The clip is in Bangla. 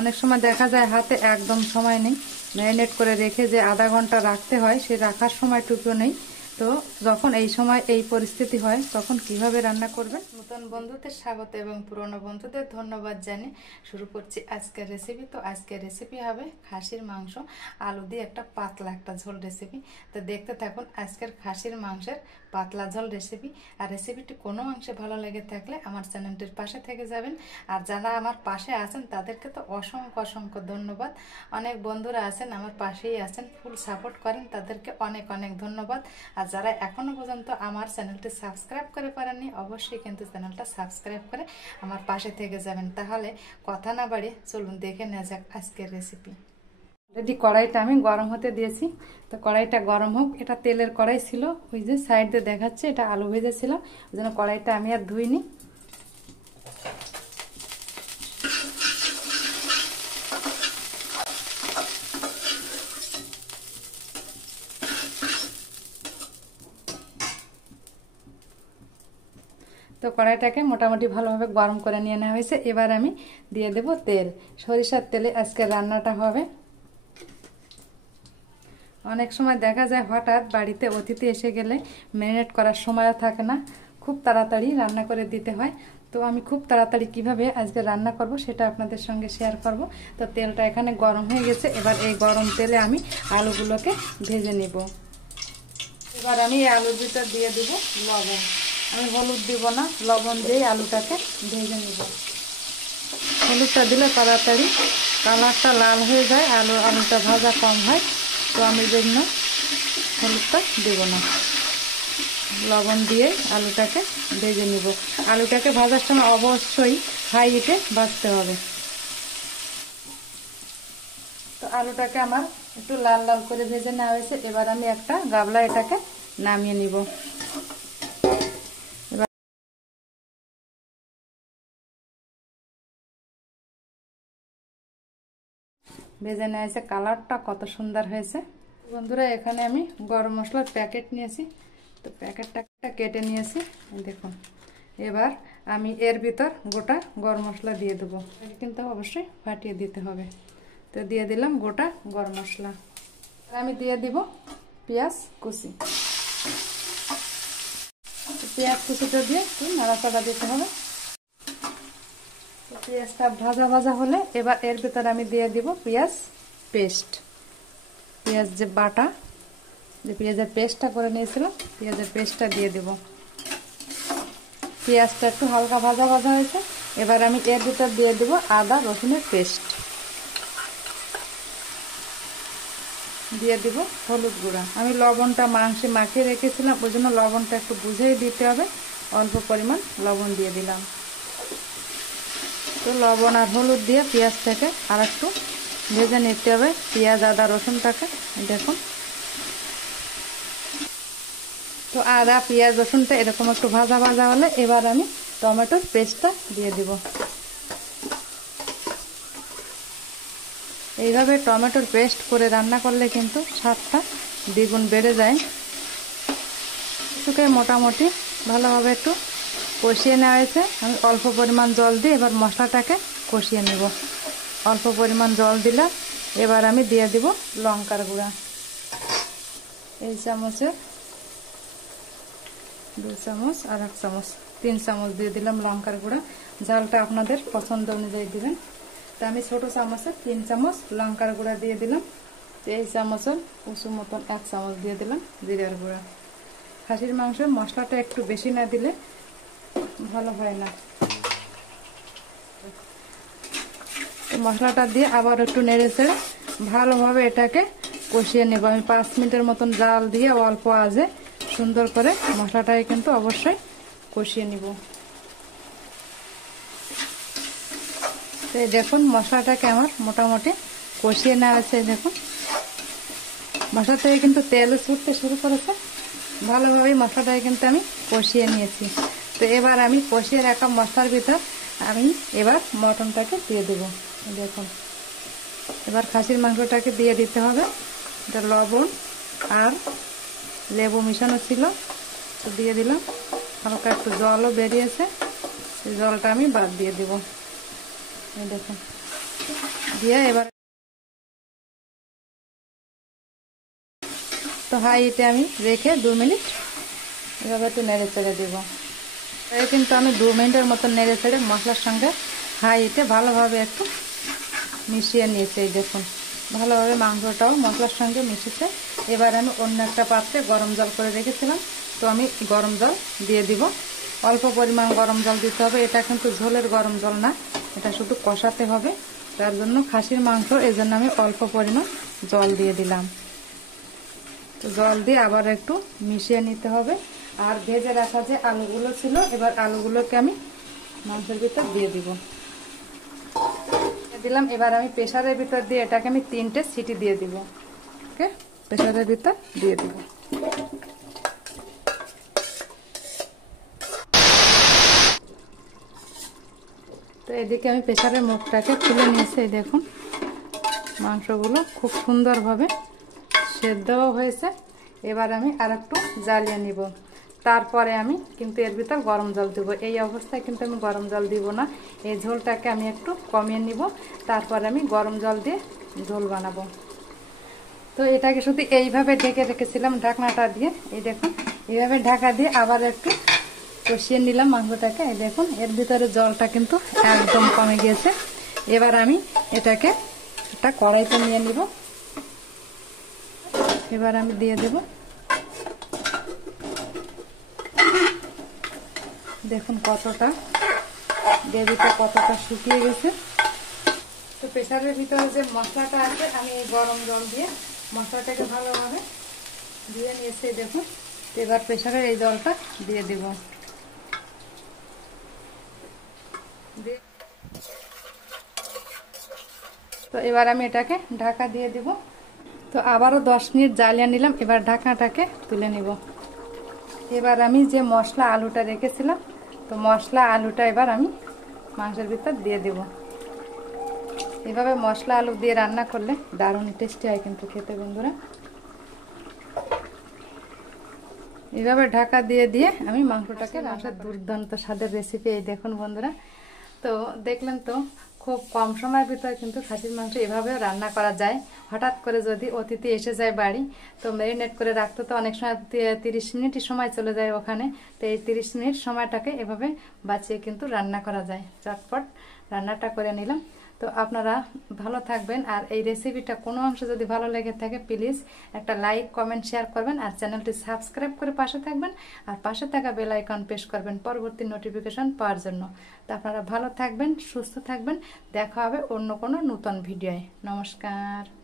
অনেক সময় দেখা যায় হাতে একদম সময় নেই, ম্যারিনেট করে রেখে যে আধা ঘন্টা রাখতে হয় সে রাখার সময়টুকু নেই। তো যখন এই সময় এই পরিস্থিতি হয় তখন কিভাবে রান্না করবেন। নতুন বন্ধুদের স্বাগত এবং পুরনো বন্ধুদের ধন্যবাদ জানিয়ে শুরু করছি আজকের রেসিপি। তো আজকের রেসিপি হবে খাসির মাংস আলু দিয়ে একটা পাতলা একটা ঝোল রেসিপি। তো দেখতে থাকুন আজকের খাসির মাংসের পাতলা ঝোল রেসিপি। আর রেসিপিটি কোনো অংশে ভালো লেগে থাকলে আমার চ্যানেলটির পাশে থেকে যাবেন। আর যারা আমার পাশে আছেন তাদেরকে তো অসংখ্য অসংখ্য ধন্যবাদ। অনেক বন্ধুরা আছেন আমার পাশেই আছেন, ফুল সাপোর্ট করেন, তাদেরকে অনেক অনেক ধন্যবাদ। আর যারা এখনো পর্যন্ত আমার চ্যানেলটি সাবস্ক্রাইব করে পারেননি অবশ্যই কিন্তু চ্যানেলটা সাবস্ক্রাইব করে আমার পাশে থেকে যাবেন। তাহলে কথা না বাড়িয়ে চলুন দেখে নেওয়া যাক আজকের রেসিপি। অলরেডি কড়াইটা আমি গরম হতে দিয়েছি। তো কড়াইটা গরম হোক। এটা তেলের কড়াই ছিল, ওই যে সাইড দিয়ে দেখাচ্ছে এটা আলু ভেজেছিল, ওই জন্য কড়াইটা আমি আর ধুইনি। তো কড়াইটাকে মোটামুটি ভালোভাবে গরম করে নিয়ে নেওয়া হয়েছে। এবার আমি দিয়ে দেব তেল। সরিষার তেলে আজকে রান্নাটা হবে। অনেক সময় দেখা যায় হঠাৎ বাড়িতে অতিথি এসে গেলে ম্যারিনেট করার সময়ও থাকে না, খুব তাড়াতাড়ি রান্না করে দিতে হয়। তো আমি খুব তাড়াতাড়ি কিভাবে আজকে রান্না করব সেটা আপনাদের সঙ্গে শেয়ার করব। তো তেলটা এখানে গরম হয়ে গেছে। এবার এই গরম তেলে আমি আলুগুলোকে ভেজে নেব। এবার আমি এই আলুর ভিতর দিয়ে দেব লবণ। আমি হলুদ দিব না, লবণ দিয়ে আলুটাকে ভেজে নেব। হলুদটা দিলে তাড়াতাড়ি কালারটা লাল হয়ে যায়, আলুটা ভাজা কম হয়। তো আমি জন্য হলুদটা দেব না, লবণ দিয়ে আলুটাকে ভেজে নিব। আলুটাকে ভাজার সময় অবশ্যই হাই হিটে ভাজতে হবে। তো আলুটাকে আমার একটু লাল লাল করে ভেজে নেওয়া হয়েছে। এবার আমি একটা গামলা এটাকে নামিয়ে নিব। ভেজে নেওয়া হয়েছে, কালারটা কত সুন্দর হয়েছে। বন্ধুরা এখানে আমি গরম মশলার প্যাকেট নিয়েছি। তো প্যাকেটটা কেটে নিয়েছি দেখুন। এবার আমি এর ভিতর গোটা গরম মশলা দিয়ে দেবো, কিন্তু অবশ্যই ফাটিয়ে দিতে হবে। তো দিয়ে দিলাম গোটা গরম মশলা। আমি দিয়ে দিব পেঁয়াজ কুচি। পেঁয়াজ কুচিটা দিয়ে একটু নাড়াচাড়া দিতে হবে। পেঁয়াজটা ভাজা ভাজা হলে এবার এর ভিতরে আমি দিয়ে দিব পেঁয়াজ পেস্ট। পেঁয়াজ যে বাটা, যে পেঁয়াজের পেস্টটা করে নিয়েছিলাম, পেঁয়াজের পেস্টটা দিয়ে দেব। পেঁয়াজটা একটু হালকা ভাজা ভাজা হয়েছে। এবার আমি এর ভিতর দিয়ে দেব আদা রসুনের পেস্ট, দিয়ে দিব হলুদ গুঁড়া। আমি লবণটা মাংসে মাখিয়ে রেখেছিলাম, ওই জন্য লবণটা একটু বুঝেই দিতে হবে, অল্প পরিমাণ লবণ দিয়ে দিলাম। তো লবণ আর হলুদ দিয়ে পেঁয়াজটাকে আর একটু ভেজে নিতে হবে, পেঁয়াজ আদা রসুনটাকে। দেখুন তো আদা পেঁয়াজ রসুনটা এরকম একটু ভাজা ভাজা হলে এবার আমি টমেটোর পেস্টটা দিয়ে দিব। এইভাবে টমেটোর পেস্ট করে রান্না করলে কিন্তু স্বাদটা দ্বিগুণ বেড়ে যায়। শুকিয়ে মোটামুটি ভালোভাবে একটু কষিয়ে নেওয়া হয়েছে। আমি অল্প পরিমাণ জল দিয়ে এবার মশলাটাকে কষিয়ে নেব। অল্প পরিমাণ জল দিলাম। এবার আমি দিয়ে দিব লঙ্কার গুঁড়া। এই চামচে 2 চামচ আর 1 চামচ 3 চামচ দিয়ে দিলাম লঙ্কার গুঁড়া। ঝালটা আপনাদের পছন্দ অনুযায়ী দিবেন। তো আমি ছোট চামচে 3 চামচ লঙ্কার গুঁড়া দিয়ে দিলাম। এই চামচের উঁচু মতন 1 চামচ দিয়ে দিলাম জিরার গুঁড়া। খাসির মাংস মশলাটা একটু বেশি না দিলে ভালো হয় না। মশলাটা দিয়ে আবার একটু নেড়ে চেড়ে ভালোভাবে এটাকে কষিয়ে নেব। আমি 5 মিনিটের মতন জাল দিয়ে অল্প আঁচে সুন্দর করে মশলাটাকে কিন্তু অবশ্যই কষিয়ে নিব। তো দেখুন মশলাটাকে আমার মোটামুটি কষিয়ে নেওয়া আছে। দেখুন মশলা থেকে কিন্তু তেল ছুটতে শুরু করেছে। ভালোভাবে মশলাটাকে কিন্তু আমি কষিয়ে নিয়েছি। তো এবার আমি কষিয়ে রাখা মশলার ভিতর আমি এবার মটনটাকে দিয়ে দেব। দেখুন এবার খাসির মাংসটাকে দিয়ে দিতে হবে। এটা লবণ আর লেবু মিশানো ছিল, তো দিয়ে দিলাম। হালকা একটু জলও বেরিয়েছে, সেই জলটা আমি বাদ দিয়ে দেব। এই দেখুন দিয়ে এবার তো হাই হিটে আমি রেখে 2 মিনিট এভাবে একটু নেড়ে চেড়ে দেবো। কিন্তু আমি 2 মিনিটের মতো নেড়ে চেড়ে মশলার সঙ্গে হাই হিটে ভালোভাবে একটু মিশিয়ে নিয়েছি। এই দেখুন ভালোভাবে মাংসটাও মশলার সঙ্গে মিশেছে। এবার আমি অন্য একটা পাত্রে গরম জল করে রেখেছিলাম, তো আমি গরম জল দিয়ে দিব। অল্প পরিমাণ গরম জল দিতে হবে, এটা কিন্তু ঝোলের গরম জল না, এটা শুধু কষাতে হবে। তার জন্য খাসির মাংস, এই জন্য আমি অল্প পরিমাণ জল দিয়ে দিলাম। তো জল দিয়ে আবার একটু মিশিয়ে নিতে হবে। আর ভেজে রাখা যে আলুগুলো ছিল, এবার আলুগুলোকে আমি মাংসের ভিতর দিয়ে দিব দিলাম। এবার আমি প্রেসারের ভিতর দিয়ে এটাকে আমি 3টে সিটি দিয়ে দিব। ওকে, প্রেসারের ভিতর দিয়ে দিব। তো এদিকে আমি প্রেসারের মুখটাকে খুলে নিয়েছি। এই দেখুন মাংসগুলো খুব সুন্দরভাবে সেদ্ধও হয়েছে। এবার আমি আর একটু জ্বালিয়ে নিব, তারপরে আমি কিন্তু এর ভিতর গরম জল দেবো। এই অবস্থায় কিন্তু আমি গরম জল দিব না, এই ঝোলটাকে আমি একটু কমিয়ে নিব, তারপরে আমি গরম জল দিয়ে ঝোল বানাবো। তো এটাকে শুধু এইভাবে ঢেকে রেখেছিলাম ঢাকনাটা দিয়ে। এই দেখুন এইভাবে ঢাকা দিয়ে আবার একটু কষিয়ে নিলাম মাংসটাকে। এই দেখুন এর ভিতরে জলটা কিন্তু একদম কমে গিয়েছে। এবার আমি এটাকে একটা কড়াইতে নিয়ে নিব। এবার আমি দিয়ে দেব। দেখুন কতটা গ্রেভিটা কতটা শুকিয়ে গেছে। তো প্রেসারের ভিতরে যে মশলাটা আছে, আমি এই গরম জল দিয়ে মশলাটাকে ভালোভাবে দিয়ে নিয়েছি। দেখুন এবার প্রেসারের এই জলটা দিয়ে দেব। তো এবার আমি এটাকে ঢাকা দিয়ে দিব। তো আবারও 10 মিনিট জ্বালিয়ে নিলাম। এবার ঢাকনাটাকে তুলে নিব। এবার আমি যে মশলা আলুটা রেখেছিলাম, তো মশলা আলুটা এবার আমি মাংসের ভিতর দিয়ে দেব। এভাবে মশলা আলু দিয়ে রান্না করলে দারুণ টেস্টি হয় কিন্তু খেতে বন্ধুরা। এভাবে ঢাকা দিয়ে দিয়ে আমি মাংসটাকে মাংসের দুর্দান্ত স্বাদের রেসিপি। এই দেখুন বন্ধুরা, তো দেখলেন তো খুব কম সময়ের ভিতরে কিন্তু খাসির মাংস এভাবেও রান্না করা যায়। হঠাৎ করে যদি অতিথি এসে যায় বাড়ি, তো ম্যারিনেট করে রাখতে তো অনেক সময় 30 মিনিটই সময় চলে যায় ওখানে। তো এই 30 মিনিট সময়টাকে এভাবে বাঁচিয়ে কিন্তু রান্না করা যায়। চটপট রান্নাটা করে নিলাম। তো আপনারা ভালো থাকবেন। আর এই রেসিপিটা কোনো অংশ যদি ভালো লেগে থাকে, প্লিজ একটা লাইক কমেন্ট শেয়ার করবেন, আর চ্যানেলটি সাবস্ক্রাইব করে পাশে থাকবেন, আর পাশে থাকা বেল আইকন প্রেস করবেন পরবর্তী নোটিফিকেশন পাওয়ার জন্য। তো আপনারা ভালো থাকবেন, সুস্থ থাকবেন। দেখা হবে অন্য কোনো নতুন ভিডিওয়। নমস্কার।